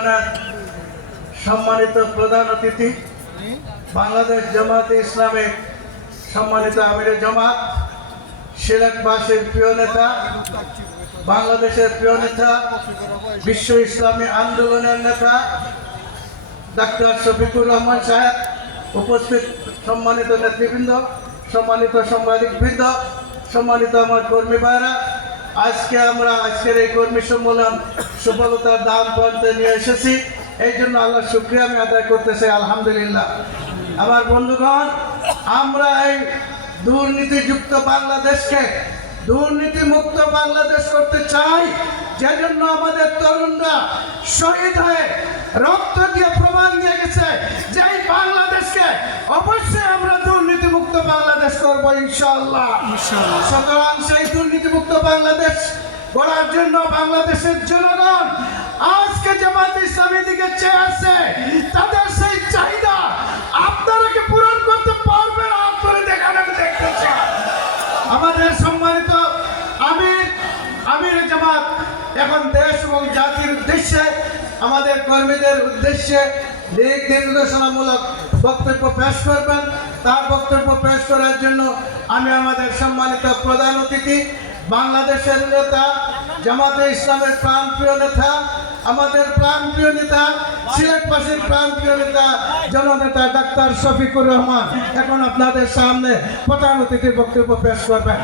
সম্মেলনের সম্মানিত প্রধান অতিথি, বাংলাদেশ জামাতে ইসলামী সম্মানিত আমিরে জামাত, সিলেটবাসীর প্রিয় নেতা, বাংলাদেশের প্রিয় নেতা, বিশ্ব ইসলামী আন্দোলনের নেতা ডাক্তার শফিকুর রহমান সাহেব, উপস্থিত সম্মানিত নেতৃবৃন্দ, সম্মানিত সাংবাদিকবৃন্দ, সম্মানিত আমার কর্মী ভাইরা, আজকের এই কর্মী সম্মেলন সফলতার দাম প্রান্তে নিয়ে এসেছি। এই জন্য আল্লাহর শুকরিয়া আমি আদায় করতে চাই, আলহামদুলিল্লাহ। আমার বন্ধুগণ, আমরা এই দুর্নীতিযুক্ত বাংলাদেশকে দুর্নীতিমুক্ত বাংলাদেশ করতে চাই। যে জন্য আমাদের তরুণরা শহীদ হয়ে রক্ত দিয়ে প্রমাণ দিয়ে গেছে যে এই বাংলাদেশকে অবশ্যই আমরা দুর্নীতিমুক্ত বাংলাদেশ করবো ইনশাআল্লাহ। সুতরাং সেই দুর্নীতিমুক্ত বাংলাদেশ গড়ার জন্য বাংলাদেশের জনগণ আজকে জামাত ইসলামী দিকে চেয়ে আছে। তাদের সেই চাহিদা আপনারা কি পূরণ করতে পারবেন? আপনারা দেখান, আমি দেখতে চাই। আমাদের সম্মানিত আমির জামাত এখন দেশ এবং জাতির উদ্দেশ্যে, আমাদের কর্মীদের উদ্দেশ্যে দিক নির্দেশনামূলক বক্তব্য পেশ করবেন। তার বক্তব্য পেশ করার জন্য আমি আমাদের সম্মানিত প্রধান অতিথি, বাংলাদেশের নেতা, জামাতে ইসলামের প্রাণপ্রিয় নেতা, আমাদের প্রাণপ্রিয় নেতা, সিলেটবাসীর প্রাণপ্রিয় নেতা, জননেতা ডাক্তার শফিকুর রহমান এখন আপনাদের সামনে প্রধান অতিথির বক্তব্য পেশ করবেন।